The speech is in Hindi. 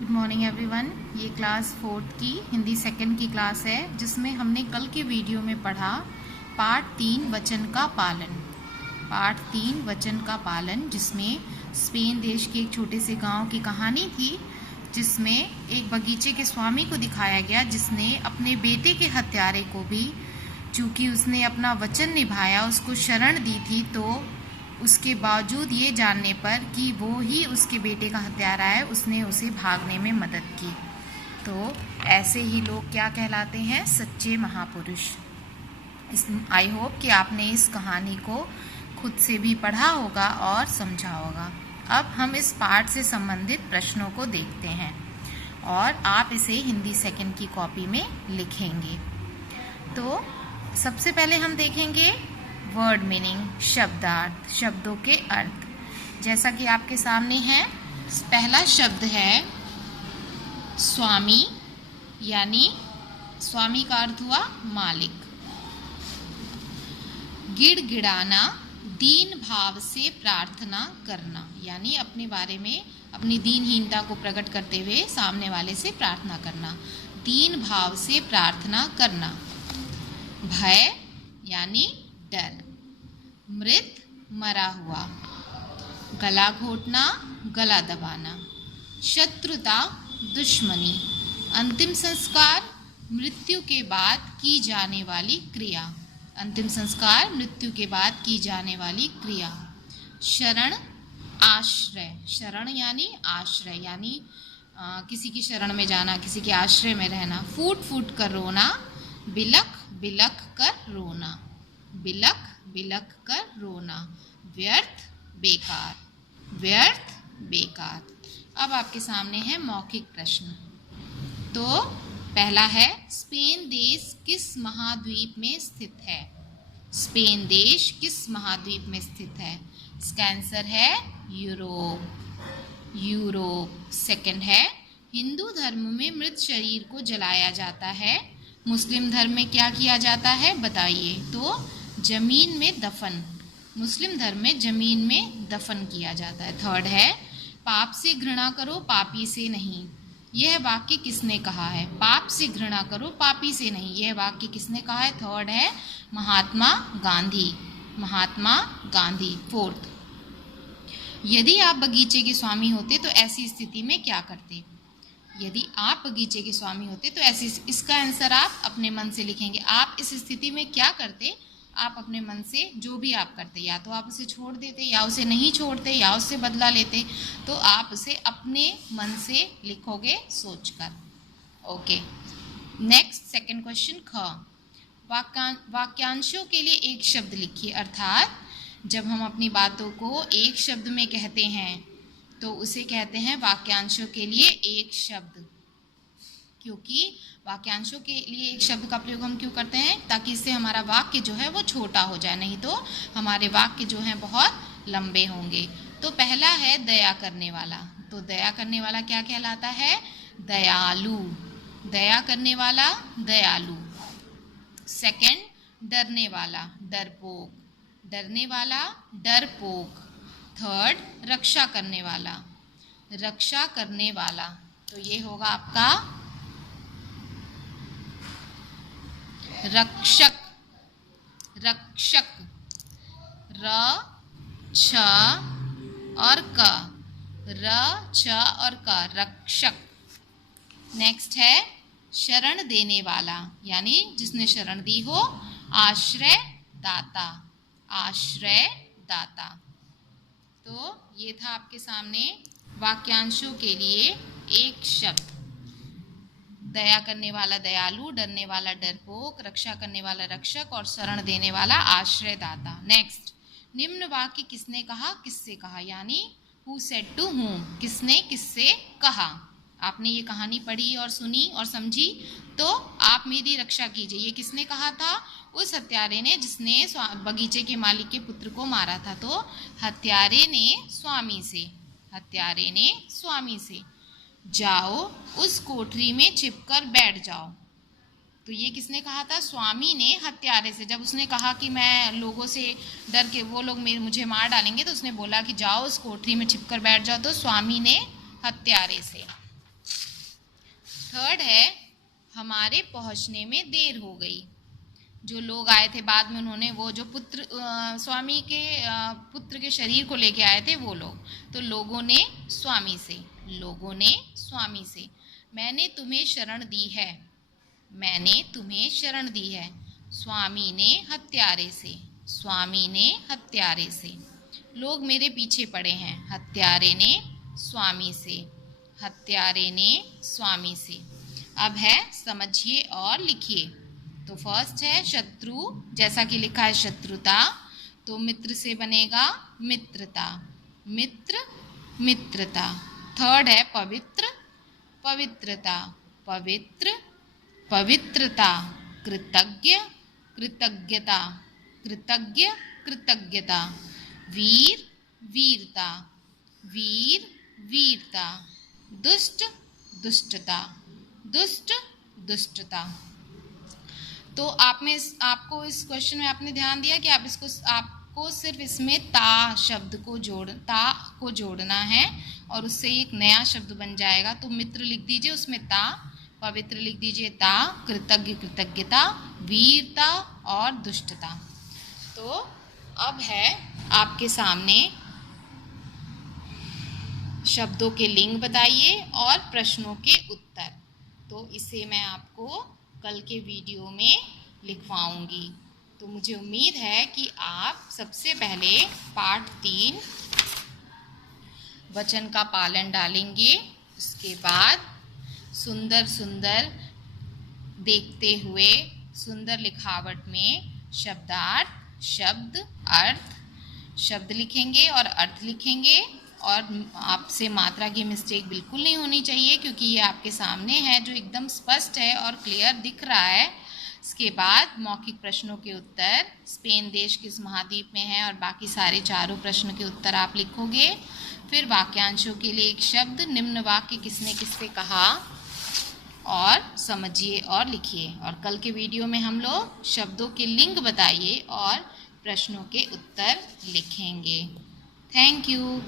Good morning everyone. ये क्लास 4th की हिंदी सेकंड की क्लास है, जिसमें हमने कल के वीडियो में पढ़ा पाठ 3 वचन का पालन। पाठ 3 वचन का पालन, जिसमें स्पेन देश के एक छोटे से गांव की कहानी थी, जिसमें एक बगीचे के स्वामी को दिखाया गया, जिसने अपने बेटे के हत्यारे को भी, चूँकि उसने अपना वचन निभाया, उसको शरण दी थी, तो उसके बावजूद ये जानने पर कि वो ही उसके बेटे का हत्यारा है, उसने उसे भागने में मदद की। तो ऐसे ही लोग क्या कहलाते हैं? सच्चे महापुरुष। आई होप कि आपने इस कहानी को खुद से भी पढ़ा होगा और समझा होगा। अब हम इस पाठ से संबंधित प्रश्नों को देखते हैं और आप इसे हिंदी सेकंड की कॉपी में लिखेंगे। तो सबसे पहले हम देखेंगे वर्ड मीनिंग, शब्दार्थ, शब्दों के अर्थ। जैसा कि आपके सामने है, पहला शब्द है स्वामी, यानी स्वामी का अर्थ हुआ मालिक। गिड़गिड़ाना, दीन भाव से प्रार्थना करना, यानी अपने बारे में अपनी दीनहीनता को प्रकट करते हुए सामने वाले से प्रार्थना करना। दीन भाव से प्रार्थना करना। भय यानी डर। मृत, मरा हुआ। गला घोटना, गला दबाना। शत्रुता, दुश्मनी। अंतिम संस्कार, मृत्यु के बाद की जाने वाली क्रिया। अंतिम संस्कार, मृत्यु के बाद की जाने वाली क्रिया। शरण, आश्रय। शरण यानी आश्रय, यानी किसी की शरण में जाना, किसी के आश्रय में रहना। फूट फूट कर रोना। बिलख बिलख कर रोना। बिलख बिलख कर रोना। व्यर्थ, बेकार। व्यर्थ, बेकार। अब आपके सामने है मौखिक प्रश्न। तो पहला है, स्पेन देश किस महाद्वीप में स्थित है? स्पेन देश किस महाद्वीप में स्थित है? इसका आंसर है यूरोप। यूरोप। सेकंड है, हिंदू धर्म में मृत शरीर को जलाया जाता है, मुस्लिम धर्म में क्या किया जाता है, बताइए। तो जमीन में दफन। मुस्लिम धर्म में जमीन में दफन किया जाता है। थर्ड है, पाप से घृणा करो, पापी से नहीं। यह वाक्य किसने कहा है? पाप से घृणा करो, पापी से नहीं, यह वाक्य किसने कहा है? थर्ड है महात्मा गांधी। महात्मा गांधी। फोर्थ, यदि आप बगीचे के स्वामी होते तो ऐसी स्थिति में क्या करते? यदि आप बगीचे के स्वामी होते तो ऐसी, इसका आंसर आप अपने मन से लिखेंगे। आप इस स्थिति में क्या करते? आप अपने मन से जो भी आप करते, या तो आप उसे छोड़ देते, या उसे नहीं छोड़ते, या उससे बदला लेते, तो आप उसे अपने मन से लिखोगे सोचकर। Okay, next second question. ख, वाक्यांशों के लिए एक शब्द लिखिए। अर्थात जब हम अपनी बातों को एक शब्द में कहते हैं तो उसे कहते हैं वाक्यांशों के लिए एक शब्द। क्योंकि वाक्यांशों के लिए एक शब्द का प्रयोग हम क्यों करते हैं? ताकि इससे हमारा वाक्य जो है वो छोटा हो जाए, नहीं तो हमारे वाक्य जो हैं बहुत लंबे होंगे। तो पहला है दया करने वाला। तो दया करने वाला क्या कहलाता है? दयालु। दया करने वाला दयालु। सेकंड, डरने वाला, डरपोक। डरने वाला डरपोक। थर्ड, रक्षा करने वाला। रक्षा करने वाला, तो ये होगा आपका रक्षक। रक्षक। र, छ और क। र, छ और क, रक्षक। नेक्स्ट है शरण देने वाला, यानी जिसने शरण दी हो। आश्रय दाता। आश्रय दाता। तो ये था आपके सामने वाक्यांशों के लिए एक शब्द। दया करने वाला दयालु, डरने वाला डरपोक, रक्षा करने वाला रक्षक और शरण देने वाला आश्रयदाता। नेक्स्ट, निम्न वाक्य किसने कहा, किससे कहा, यानी हु सेड टू हूम, किसने किससे कहा। आपने ये कहानी पढ़ी और सुनी और समझी, तो आप मेरी रक्षा कीजिए। ये किसने कहा था? उस हत्यारे ने जिसने बगीचे के मालिक के पुत्र को मारा था। तो हत्यारे ने स्वामी से, हत्यारे ने स्वामी से। जाओ उस कोठरी में छिपकर बैठ जाओ। तो ये किसने कहा था? स्वामी ने हत्यारे से। जब उसने कहा कि मैं लोगों से डर के, वो लोग मुझे मार डालेंगे, तो उसने बोला कि जाओ उस कोठरी में छिपकर बैठ जाओ, तो स्वामी ने हत्यारे से। थर्ड है हमारे पहुंचने में देर हो गई। जो लोग आए थे बाद में, उन्होंने वो जो स्वामी के पुत्र के शरीर को लेके आए थे वो लोग, तो लोगों ने स्वामी से, लोगों ने स्वामी से। मैंने तुम्हें शरण दी है, मैंने तुम्हें शरण दी है। स्वामी ने हत्यारे से, स्वामी ने हत्यारे से। लोग मेरे पीछे पड़े हैं, हत्यारे ने स्वामी से, हत्यारे ने स्वामी से। अब है समझिए और लिखिए। तो फर्स्ट है शत्रु, जैसा कि लिखा है शत्रुता, तो मित्र से बनेगा मित्रता, मित्र मित्रता। थर्ड है पवित्र, पवित्रता, पवित्र पवित्रता। कृतज्ञ, कृतज्ञता, कृतज्ञ कृतज्ञता। वीर, वीरता, वीर वीरता। दुष्ट, दुष्टता, दुष्ट दुष्टता। तो आपको इस क्वेश्चन में आपने ध्यान दिया कि आपको सिर्फ इसमें ता शब्द को जोड़ना है और उससे एक नया शब्द बन जाएगा। तो मित्र लिख दीजिए, उसमें ता, पवित्र लिख दीजिए ता, कृतज्ञ कृतज्ञता, वीरता और दुष्टता। तो अब है आपके सामने शब्दों के लिंग बताइए और प्रश्नों के उत्तर। तो इसे मैं आपको कल के वीडियो में लिखवाऊंगी। तो मुझे उम्मीद है कि आप सबसे पहले पाठ 3 वचन का पालन डालेंगे, उसके बाद सुंदर सुंदर देखते हुए सुंदर लिखावट में शब्दार्थ, शब्द, अर्थ, शब्द लिखेंगे और अर्थ लिखेंगे। और आपसे मात्रा की मिस्टेक बिल्कुल नहीं होनी चाहिए, क्योंकि ये आपके सामने है जो एकदम स्पष्ट है और क्लियर दिख रहा है। इसके बाद मौखिक प्रश्नों के उत्तर, स्पेन देश किस महाद्वीप में है, और बाकी सारे चारों प्रश्न के उत्तर आप लिखोगे। फिर वाक्यांशों के लिए एक शब्द, निम्न वाक्य किसने किससे कहा, और समझिए और लिखिए। और कल के वीडियो में हम लोग शब्दों के लिंग बताइए और प्रश्नों के उत्तर लिखेंगे। Thank you.